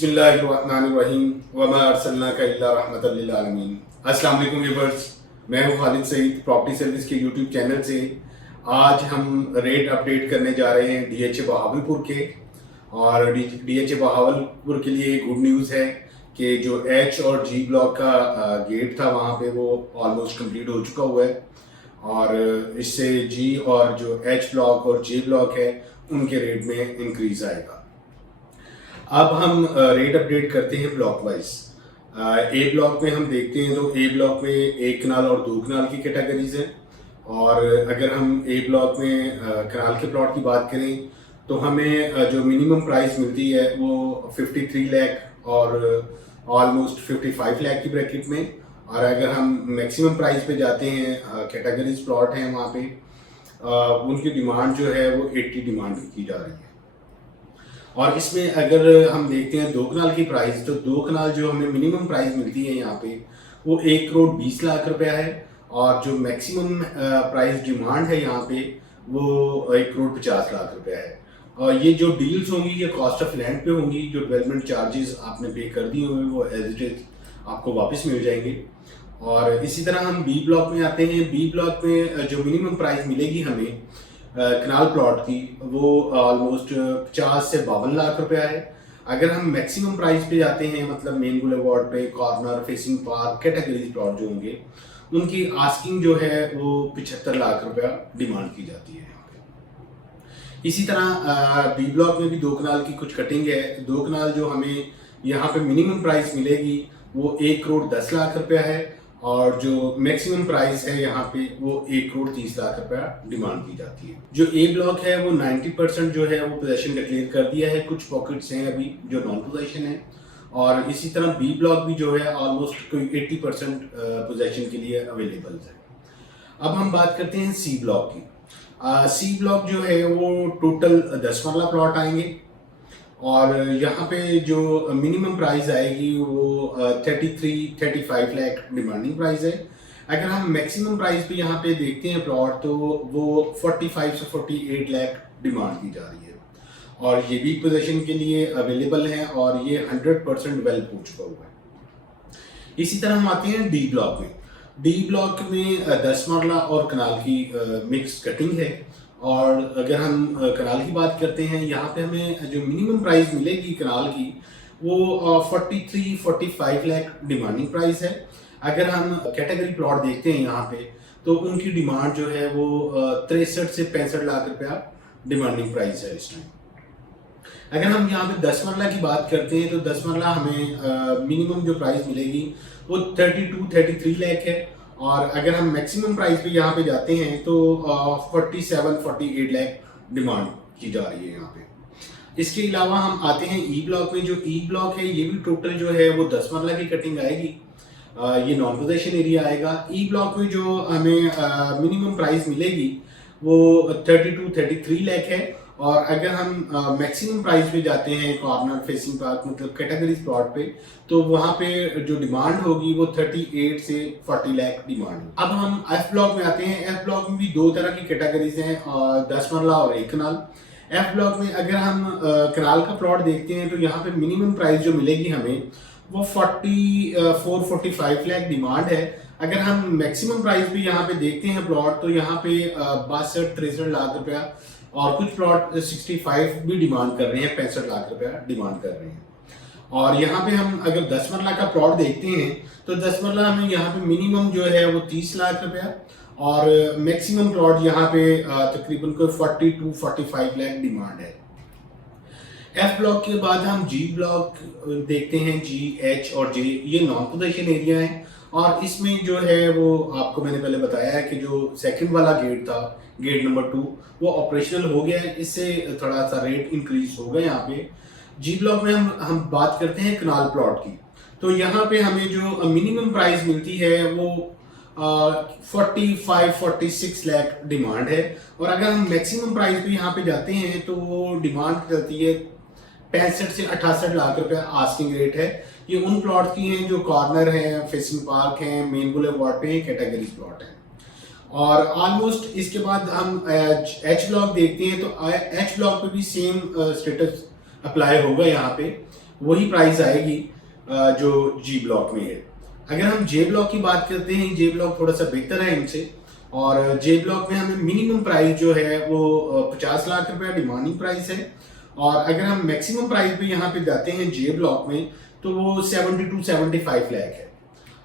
बिस्मिल्लाहिर्रहमानिर्रहीम वमा अर्सलनाका इल्ला रहमतल लिल आलमीन। अस्सलाम वालेकुम व्यूअर्स, मैं हूं खालिद सईद प्रॉपर्टी सर्विस के यूट्यूब चैनल से। आज हम रेट अपडेट करने जा रहे हैं डीएचए बहावलपुर के। और डीएचए बहावलपुर के लिए गुड न्यूज़ है कि जो एच और जी ब्लॉक का गेट था वहाँ पे वो ऑलमोस्ट कंप्लीट हो चुका हुआ है, और इससे जी और जो एच ब्लॉक और जे ब्लॉक है उनके रेट में इंक्रीज आएगा। अब हम रेट अपडेट करते हैं ब्लॉक वाइज। ए ब्लॉक में हम देखते हैं तो ए ब्लॉक में 1 कनाल और 2 कनाल की कैटेगरीज हैं। और अगर हम ए ब्लॉक में कनाल के प्लॉट की बात करें तो हमें जो मिनिमम प्राइस मिलती है वो 53 लाख और ऑलमोस्ट 55 लाख की ब्रैकेट में। और अगर हम मैक्सिमम प्राइस पे जाते हैं, कैटेगरीज प्लॉट हैं वहाँ पे, उनकी डिमांड जो है वो 80 डिमांड की जा रही है। और इसमें अगर हम देखते हैं 2 कनाल की प्राइस, तो 2 कनाल जो हमें मिनिमम प्राइस मिलती है यहाँ पे वो 1 करोड़ 20 लाख रुपया है। और जो मैक्सिमम प्राइस डिमांड है यहाँ पे वो 1 करोड़ 50 लाख रुपया है। और ये जो डील्स होंगी ये कॉस्ट ऑफ लैंड पे होंगी। जो डेवलपमेंट चार्जेस आपने पे कर दिए हुए वो एज इट इज आपको वापस मिल जाएंगे। और इसी तरह हम बी ब्लॉक में आते हैं। बी ब्लॉक में जो मिनिमम प्राइस मिलेगी हमें कनाल प्लॉट की वो ऑलमोस्ट 50 से 52 लाख रुपया है। अगर हम मैक्सिमम प्राइस पे जाते हैं, मतलब मेन बुलेवार्ड पे, corner, facing park, categories plot जो होंगे उनकी आस्किंग जो है वो 75 लाख रुपया डिमांड की जाती है यहाँ पे। इसी तरह बी ब्लॉक में भी 2 कनाल की कुछ कटिंग है। 2 कनाल जो हमें यहाँ पे मिनिमम प्राइस मिलेगी वो 1 करोड़ 10 लाख रुपया है। और जो मैक्सिमम प्राइस है यहाँ पे वो 1 करोड़ 30 लाख रुपया डिमांड की जाती है। जो ए ब्लॉक है वो 90% जो है वो पोजेशन डिक्लेयर कर दिया है। कुछ पॉकेट्स हैं अभी जो नॉन पोजेशन है। और इसी तरह बी ब्लॉक भी जो है ऑलमोस्ट कोई 80% पोजेशन के लिए अवेलेबल है। अब हम बात करते हैं सी ब्लॉक की। सी ब्लॉक जो है वो टोटल 10 मरला प्लॉट आएंगे। और यहाँ पे जो मिनिमम प्राइस आएगी वो 33-35 लाख डिमांडिंग प्राइस है। अगर हम मैक्सिमम प्राइस पे यहाँ पे देखते हैं प्लॉट तो वो 45 से 48 लाख डिमांड की जा रही है। और ये भी पोजीशन के लिए अवेलेबल है और ये 100% डेवलप हो चुका हुआ है। इसी तरह हम आते हैं डी ब्लॉक में। डी ब्लॉक में 10 मरला और कनाल की मिक्स कटिंग है। और अगर हम कनाल की बात करते हैं, यहाँ पे हमें जो मिनिमम प्राइस मिलेगी कनाल की वो 43-45 लाख डिमांडिंग प्राइस है। अगर हम कैटेगरी प्लॉट देखते हैं यहाँ पे तो उनकी डिमांड जो है वो 63 से 65 लाख रुपया डिमांडिंग प्राइस है इस टाइम। अगर हम यहाँ पे 10 मरला की बात करते हैं तो 10 मरला हमें मिनिमम जो प्राइस मिलेगी वो 32-33 लाख है। और अगर हम मैक्सिमम प्राइस पे यहाँ पे जाते हैं तो 47-48 लाख डिमांड की जा रही है यहाँ पे। इसके अलावा हम आते हैं ई ब्लॉक में। जो ई ब्लॉक है ये भी टोटल जो है वो 10 मरला की कटिंग आएगी। ये नॉन पोजेशन एरिया आएगा। ई ब्लॉक में जो हमें मिनिमम प्राइस मिलेगी वो 32-33 लाख है। और अगर हम मैक्सिमम प्राइस पे जाते हैं कॉर्नर, फेसिंग पार्क, मतलब कैटेगरीज प्लॉट पे, तो वहाँ पे जो डिमांड होगी वो 38 से 40 लाख डिमांड। अब हम एफ ब्लॉक में आते हैं। एफ ब्लॉक में भी 2 तरह की कैटेगरीज हैं, 10 मरला और 1 कनाल। एफ ब्लॉक में अगर हम कनाल का प्लॉट देखते हैं तो यहाँ पे मिनिमम प्राइस जो मिलेगी हमें वो 44-45 लाख डिमांड है। अगर हम मैक्सिमम प्राइस भी यहाँ पे देखते हैं प्लॉट तो यहाँ पे 62-63 लाख रुपया, और कुछ प्लॉट 65 भी डिमांड कर रहे हैं, 65 लाख रुपया डिमांड कर रहे हैं। और यहाँ पे हम अगर 10 मरला का प्लॉट देखते हैं तो 10 मरला हमें यहाँ पे मिनिमम जो है वो 30 लाख रुपया और मैक्सिमम प्लॉट यहाँ पे तकरीबन कोई 42-45 लाख डिमांड है। एफ ब्लॉक के बाद हम जी ब्लॉक देखते हैं। जी, एच और जे ये नॉन पोजेशन एरिया है। और इसमें जो है वो आपको मैंने पहले बताया है कि जो सेकंड वाला गेट था, गेट नंबर 2, वो ऑपरेशनल हो गया है। इससे थोड़ा सा रेट इंक्रीज होगा यहाँ पे। जी ब्लॉक में हम बात करते हैं कनाल प्लॉट की। तो यहाँ पे हमें जो मिनिमम प्राइस मिलती है वो 45-46 लाख डिमांड है। और अगर हम मैक्सिमम प्राइस भी यहाँ पे जाते हैं तो वो डिमांड करती है 65 से 68 लाख रुपया आस्किंग रेट है। ये उन प्लॉट की हैं जो कॉर्नर हैं, फेसिंग पार्क हैं, मेन बुलेवार्ड पे हैं, कैटेगरीज प्लॉट हैं। और ऑलमोस्ट इसके बाद हम एच ब्लॉक देखते हैं तो एच ब्लॉक पे भी सेम स्टेटस अप्लाई होगा यहाँ पे। वही प्राइस आएगी जो जी ब्लॉक में है। अगर हम जे ब्लॉक की बात करते हैं, जे ब्लॉक थोड़ा सा बेहतर है इनसे, और जे ब्लॉक में हमें मिनिमम प्राइस जो है वो 50 लाख रुपया डिमांडिंग प्राइस है, और अगर हम मैक्सिमम प्राइस पे यहाँ पे जाते हैं जे ब्लॉक में तो वो 70 टू 75 लाख है।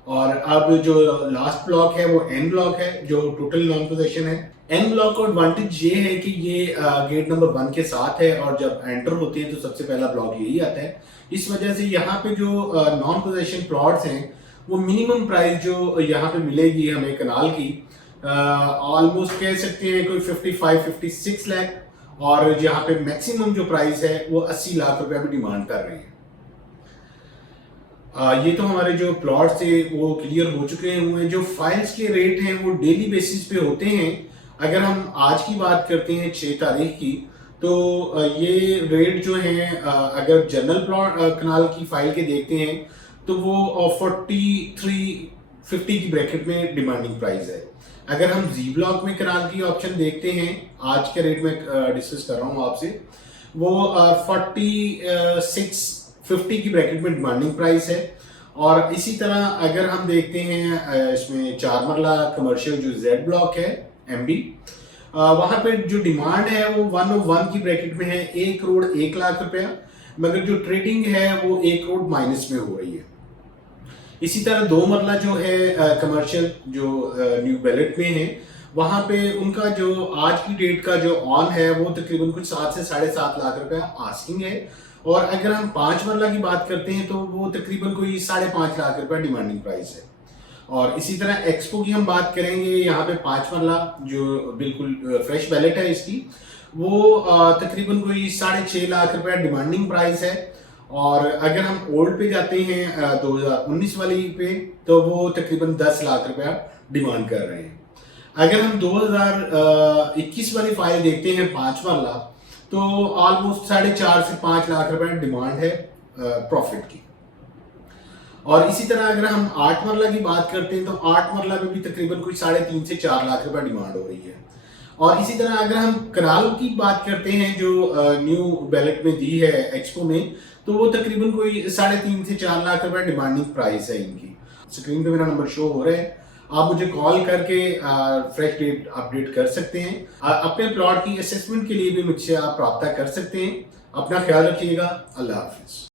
और अब जो लास्ट ब्लॉक है वो एन ब्लॉक है, जो टोटल नॉन पोजेशन है। एन ब्लॉक का एडवांटेज ये है कि ये गेट नंबर 1 के साथ है, और जब एंटर होते हैं तो सबसे पहला ब्लॉक यही आता है। इस वजह से यहाँ पे जो नॉन पोजेशन प्लॉट्स हैं वो मिनिमम प्राइस जो यहाँ पे मिलेगी हमें कनाल की, ऑलमोस्ट कह सकते हैं कोई 55-56 लाख, और यहाँ पे मैक्सिमम जो प्राइस है वो 80 लाख रुपया भी डिमांड कर रहे हैं। ये तो हमारे जो प्लॉट थे वो क्लियर हो चुके हैं। जो फाइल्स के रेट हैं वो डेली बेसिस पे होते हैं। अगर हम आज की बात करते हैं 6 तारीख की, तो ये रेट जो है अगर जनरल प्लॉट कनाल की फाइल के देखते हैं तो वो 4350 की ब्रैकेट में डिमांडिंग प्राइस है। अगर हम जी ब्लॉक में कनाल की ऑप्शन देखते हैं, आज के रेट में डिस्कस कर रहा हूँ आपसे, वो 4650 की ब्रैकेट में डिमांडिंग प्राइस है। और इसी तरह अगर हम देखते हैं इसमें 4 मरला कमर्शियल जो जेड ब्लॉक है एमबी, वहाँ पे जो डिमांड है वो 101 की ब्रैकेट में है, 1 करोड़ 1 लाख रुपया, मगर जो ट्रेडिंग है वो 1 करोड़ माइनस में हो रही है। इसी तरह 2 मरला जो है कमर्शियल जो न्यू बैलेट में है, वहाँ पे उनका जो आज की डेट का जो ऑन है वो तकरीबन कुछ 7 से 7.5 लाख रुपया आस्किंग है। और अगर हम 5 मरला की बात करते हैं तो वो तकरीबन कोई 5.5 लाख रुपया डिमांडिंग प्राइस है। और इसी तरह एक्सपो की हम बात करेंगे, यहाँ पे 5 मरला जो बिल्कुल फ्रेश बैलेट है इसकी, वो तकरीबन कोई 6.5 लाख रुपया डिमांडिंग प्राइस है। और अगर हम ओल्ड पे जाते हैं 2019 वाली पे, तो वो तकरीबन 10 लाख रुपया डिमांड कर रहे हैं। अगर हम 2021 वाली फाइल देखते हैं 5 मरला, तो ऑलमोस्ट 4.5 से 5 लाख रुपए डिमांड है प्रॉफिट की। और इसी तरह अगर हम 8 मरला की बात करते हैं तो 8 मरला में भी तकरीबन कोई 3.5 से 4 लाख रुपए डिमांड हो रही है। और इसी तरह अगर हम कनाल की बात करते हैं जो न्यू बैलेट में दी है एक्सपो में, तो वो तकरीबन कोई 3.5 से 4 लाख रुपए डिमांडिंग प्राइस है इनकी। स्क्रीन पे मेरा नंबर शो हो रहा है, आप मुझे कॉल करके फ्रेश डेट अपडेट कर सकते हैं। अपने प्लॉट की असेसमेंट के लिए भी मुझसे आप रब्ता कर सकते हैं। अपना ख्याल रखिएगा। अल्लाह हाफिज।